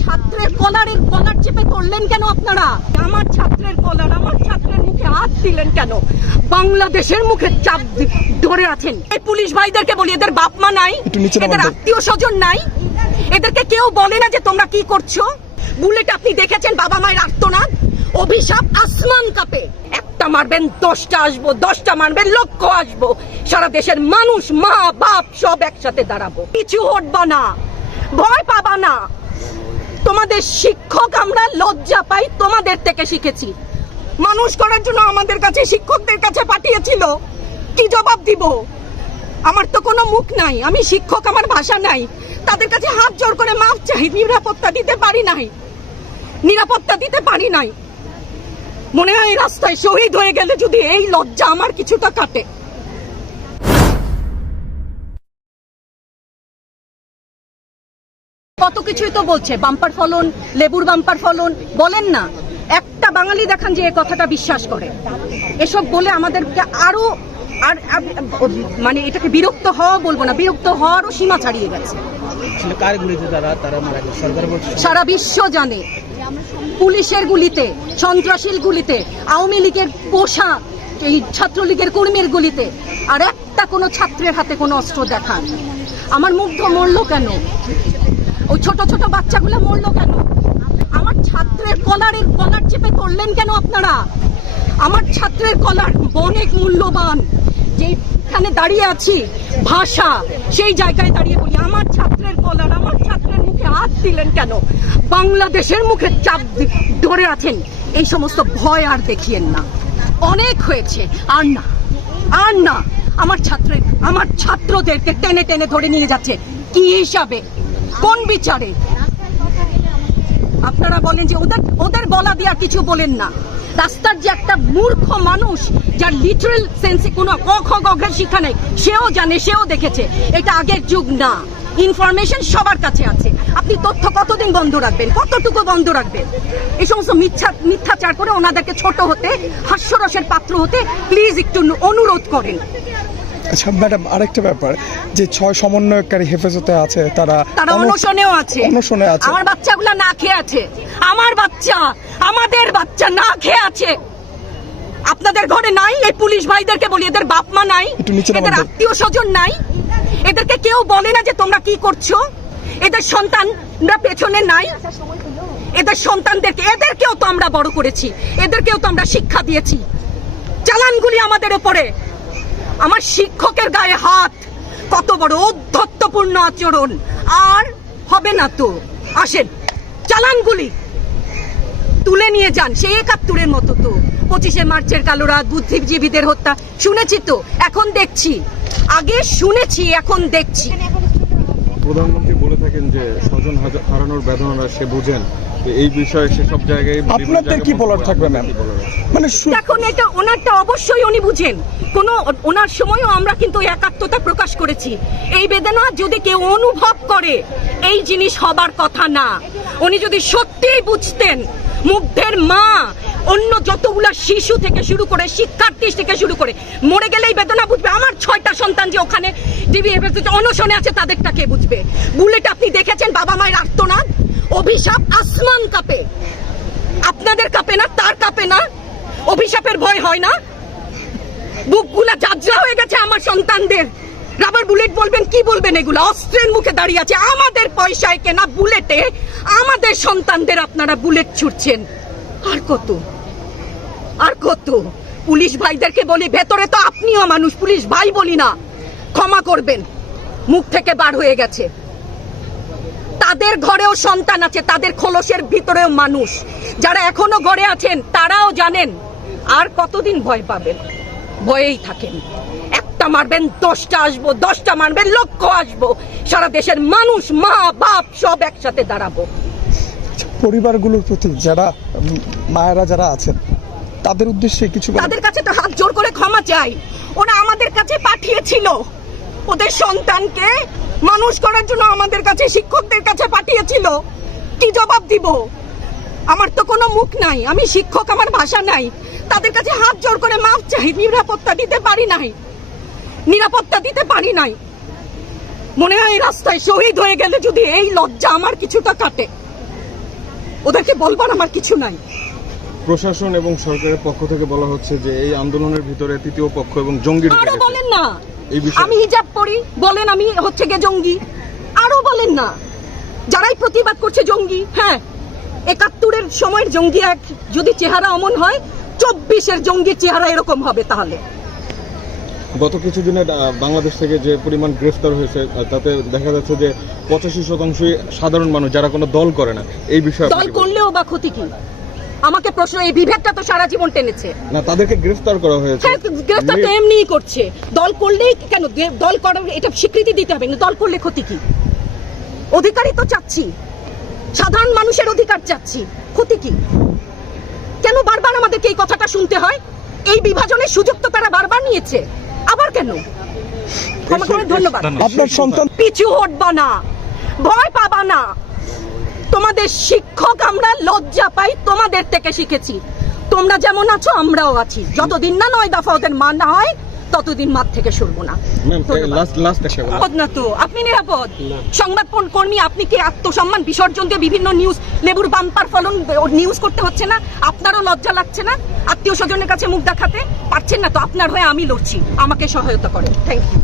ছাত্রের কলার চেপে করলেন কেন আপনারা? আমার ছাত্রের কলার, আমার ছাত্রের মুখে হাত দিলেন কেন? বাংলাদেশের মুখে চাপ ধরে আছেন। এই পুলিশ ভাইদেরকে বলি, এদের বাপ মা নাই, এদের আত্মীয় স্বজন নাই, এদেরকে কেউ বলে না যে তোমরা কি করছো? বুলেট আপনি দেখেছেন বাবা মায়ের আর্তনাদ, অভিশাপ আসমান কাঁপে। একটা মারবেন 10টা আসবো, 10টা মারবেন লক্ষ আসবো। সারা দেশের মানুষ, মা বাপ সব একসাথে দাঁড়াবো। কিছু হটবা না, ভয় পাবা না। তোমাদের শিক্ষক আমরা লজ্জা পাই, তোমাদের থেকে শিখেছি। মানুষ করার জন্য আমাদের কাছে শিক্ষকদের কাছে পাঠিয়েছিল, কি জবাব দিব? আমার তো কোনো মুখ নাই, আমি শিক্ষক, আমার ভাষা নাই। তাদের কাছে হাত জোড় করে মাফ চাই। নিরাপত্তা দিতে পারি নাই, নিরাপত্তা দিতে পারি নাই। মনে হয় রাস্তায় শহীদ হয়ে গেলে যদি এই লজ্জা আমার কিছুটা কাটে। কত কিছুই তো বলছে, বাম্পার ফলন, লেবুর বাম্পার ফলন, বলেন না। একটা বাঙালি দেখান যে এই কথাটা বিশ্বাস করে। এসব বলে আমাদেরকে আরো মানে এটাকে বিরক্ত হওয়া বলবো না, বিরক্ত হওয়ারও সীমা ছাড়িয়ে গেছে। সারা বিশ্ব জানে পুলিশের গুলিতে, সন্ত্রাসীর গুলিতে, আওয়ামী লীগের পোষা এই ছাত্রলীগের কর্মীর গুলিতে, আর একটা কোনো ছাত্রের হাতে কোনো অস্ত্র দেখান। আমার মুগ্ধ মরলো কেন? ওই ছোট ছোট বাচ্চাগুলো মরলো কেন? আমার ছাত্রের কলার চেপে করলেন কেন আপনারা? আমার ছাত্রের কলার অনেক মূল্যবান। যেখানে দাঁড়িয়ে আছি, ভাষা, সেই জায়গায় দাঁড়িয়ে বলি, আমার ছাত্রের কলার, আমার ছাত্রের মুখে হাত দিলেন কেন? বাংলাদেশের মুখে চাপ ধরে আছেন। এই সমস্ত ভয় আর দেখিয়েন না, অনেক হয়েছে, আর না, আর না। আমার ছাত্রদেরকে টেনে টেনে ধরে নিয়ে যাচ্ছে। কি হিসাবে, কোন বিচারে? আপনারা বলেন যে ওদের বলা দিয়ে কিছু বলেন না। রাস্তার যে একটা মূর্খ মানুষ, যার লিটারাল সেন্সে কোনো ক খ গ ঘ শিক্ষা নেই, সেও জানে, সেও দেখেছে। এটা আগের যুগ না, ইনফরমেশন সবার কাছে আছে। আপনি তথ্য কতদিন বন্ধ রাখবেন, কতটুকু বন্ধ রাখবেন? এই সমস্ত মিথ্যাচার করে ওনাদেরকে ছোট হতে, হাস্যরসের পাত্র হতে প্লিজ একটু অনুরোধ করেন। আচ্ছা ম্যাডাম, আরেকটা ব্যাপার, যে 6 সমন্বয়কারী হেফাজতে আছে, তারা অনশনেও আছে। অনশনে আছে। আমার বাচ্চাগুলা না খেয়ে আছে, আমার বাচ্চা, আমাদের বাচ্চা না খেয়ে আছে। আপনাদের ঘরে নাই? এই পুলিশ ভাইদেরকে বলি, এদের বাপ মা নাই, এদের আত্মীয় স্বজন নাই, এদেরকে কেউ বলে না যে তোমরা কি করছো? এদের সন্তানরা পেছনে নাই? এদের সন্তানদেরকে, এদেরকেও তো আমরা বড় করেছি, এদেরকেও তো আমরা শিক্ষা দিয়েছি। চালানগুলি আমাদের উপরে। আমার শিক্ষকের গায়ে হাত, কত বড় অধ্যত্বপূর্ণ আচরণ! আর হবে না তো, আসেন চালানগুলি তুলে নিয়ে যান। সেই 71-এর মতো তো 25শে মার্চের কালো রাত, বুদ্ধিজীবীদের হত্যা শুনেছি তো, এখন দেখছি। আগে শুনেছি, এখন দেখছি। প্রধানমন্ত্রী বলে থাকেন যে স্বজন হারানোর বেদনা সে বোঝেন। এই বিষয়ে সেসব জায়গায় আপনাদের কি বলার থাকবে ম্যাম? মানে এখন এটা ওনারটা অবশ্যই উনি বুঝেন। ওনার সময়ও আমরা কিন্তু একাত্মতা প্রকাশ করেছি। এই বেদনা যদি কেউ অনুভব করে, এই জিনিস হবার কথা না। উনি যদি সত্যিই বুঝতেন, মুগ্ধের মা, অন্য যতগুলা শিশু থেকে শুরু করে, শিক্ষার্থী থেকে শুরু করে, মরে গেলেই বেদনা বুঝবে। আমার 6টা সন্তান যে ওখানে অনশনে আছে, তাদেরটা কে বুঝবে? বুলেট আপনি দেখেছেন বাবা মায়ের আর্তনাদ, অভিশাপ আসমান কাঁপে। আপনাদের কাঁপে না? তার কাঁপে না? অভিশাপের ভয় হয় না? বুকগুলা যাত্রা হয়ে গেছে আমার সন্তানদের। রাবার বুলেট বলবেন, কি বলবেন? এগুলো অস্ত্রের মুখে দাঁড়িয়ে আছে। আমাদের পয়সায় কেনা বুলেটে আমাদের সন্তানদের আপনারা বুলেট ছুটছেন। আর কত, আর কত? পুলিশ ভাইদেরকে বলি, ভেতরে তো আপনিও মানুষ, পুলিশ ভাই বলি না, ক্ষমা করবেন, মুখ থেকে বার হয়ে গেছে। তাদের ঘরেও সন্তান আছে, তাদের খোলসের ভিতরেও মানুষ। যারা এখনো ঘরে আছেন তারাও জানেন আর কতদিন ভয় পাবেন। ভয়েই থাকেন। একটা মারবেন 10টা আসবো, 10টা মারবেন লক্ষ আসবো। সারা দেশের মানুষ, মা বাপ সব একসাথে দাঁড়াবো। পরিবারগুলোর প্রতি যারা মায়েরা যারা আছেন, তাদের উদ্দেশ্যে কিছু, তাদের কাছে তো হাত জোর করে ক্ষমা চাই। ওরা আমাদের কাছে পাঠিয়েছিল ওদের সন্তানকে মানুষ করার জন্য, আমাদের কাছে শিক্ষকদের কাছে পাঠিয়েছিল। কি জবাব দিব? আমার তো কোনো মুখ নাই, আমি শিক্ষক, আমার ভাষা নাই। তাদের কাছে হাত জোর করে মাফ চাই। নিরাপত্তা দিতে পারি নাই, নিরাপত্তা দিতে পারি নাই। মনে হয় রাস্তায় শহীদ হয়ে গেলে যদি এই লজ্জা আমার কিছুটা কাটে। ওদেরকে বলবার আমার কিছু নাই। প্রশাসন এবং সরকারের পক্ষ থেকে বলা হচ্ছে যে এই আন্দোলনের ভিতরে তৃতীয় পক্ষ এবং জঙ্গি ঢুকে আরো গেছে। বলেন না, এই বিষয়ে আমি হিজাব পরি বলেন আমি হচ্ছে গে জঙ্গি, আরো বলেন না যারাই প্রতিবাদ করছে জঙ্গি। হ্যাঁ, ৭১-এর সময়ের জঙ্গি এক যদি চেহারা অমন হয়, ২৪-এর জঙ্গির চেহারা এরকম হবে। তাহলে গত কিছুদিনে বাংলাদেশ থেকে যে পরিমাণ গ্রেফতার হয়েছে তাতে দেখা যাচ্ছে যে ৮৫% সাধারণ মানুষ যারা কোনো দল করে না। এই বিষয়ে দল করলেও বা ক্ষতি কি? আমাকে প্রশ্ন, এই বিভেদটা তো সারা জীবন টেনেছে। না, তাদেরকে গ্রেফতার করা হয়েছে। হ্যাঁ, গ্রেফতার তো এমনিই করছে। দল করলেই কেন, দল করার এটা স্বীকৃতি দিতে হবে না। দল করলে ক্ষতি কি? অধিকারই তো চাচ্ছি, সাধারণ মানুষের অধিকার চাচ্ছি, ক্ষতি কি? কেন বারবার আমাদেরকে এই কথাটা শুনতে হয়? এই বিভাজনের সুযোগ তো তারা বারবার নিয়েছে, আবার কেন? ক্ষমা করে, ধন্যবাদ। আপনার সন্তান পিছু হটবা না, ভয় পাবা না। তোমাদের শিক্ষক আমরা লজ্জা পাই, তোমাদের থেকে শিখেছি। তোমরা যেমন আছো আমরাও আছি। যতদিন না ৯ দফা ওদের মানা হয় ততদিন মাঠ থেকে সরবো না। ম্যাম, লাস্ট একটা কথা। নিরাপদ না তো? আপনি নিরাপদ? সংবাদ কর্মী, আপনি কি আত্মসম্মান বিসর্জন দিয়ে বিভিন্ন নিউজ, লেবুর বাম্পার ফলন নিউজ করতে হচ্ছে না? আপনারও লজ্জা লাগছে না আত্মীয় স্বজনের কাছে মুখ দেখাতে? পারছেন না তো? আপনার হয়ে আমি লড়ছি, আমাকে সহায়তা করেন। Thank you.